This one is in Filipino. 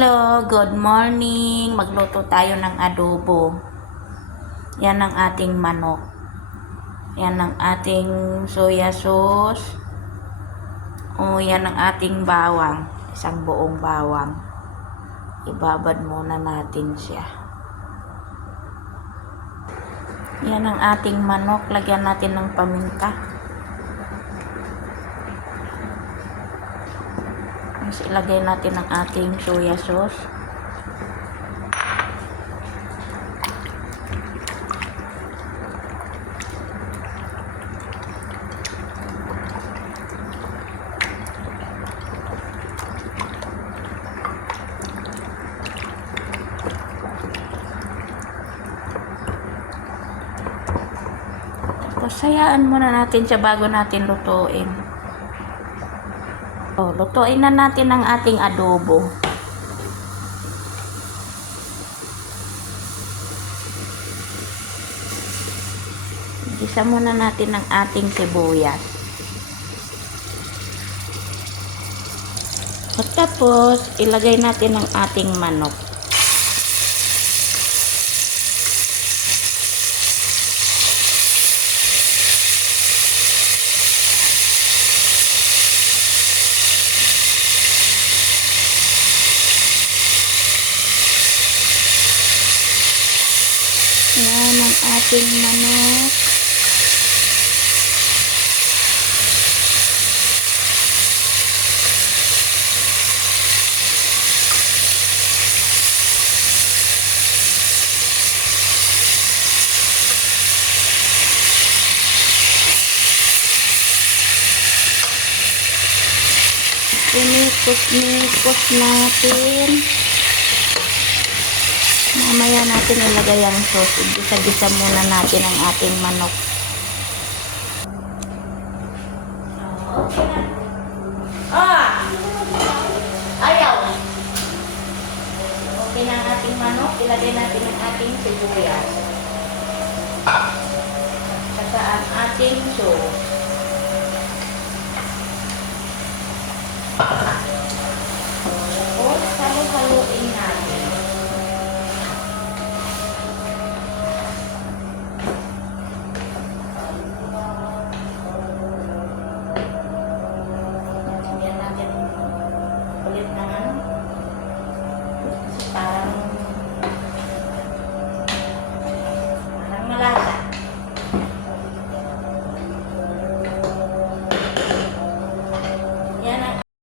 Hello, good morning. Magluto tayo ng adobo. Yan ang ating manok. Yan ang ating soya sauce. Yan ang ating bawang. Isang buong bawang. Ibabad muna natin siya. Yan ang ating manok. Lagyan natin ng paminta. Tapos ilagay natin ang ating soya sauce. Tapos hayaan muna natin siya bago natin lutuin. Lutuin na natin ang ating adobo. Gisa muna natin ang ating sibuyas. At tapos, ilagay natin ang ating manok. Yan ang ating manok. Inikot-nikot natin. Mamaya natin ilagay ang sauce. Gisa-gisa muna natin ang ating manok. Ayaw. Okay na ang ating manok. Ilagay natin ang ating sibuyas. Saka ang ating sauce.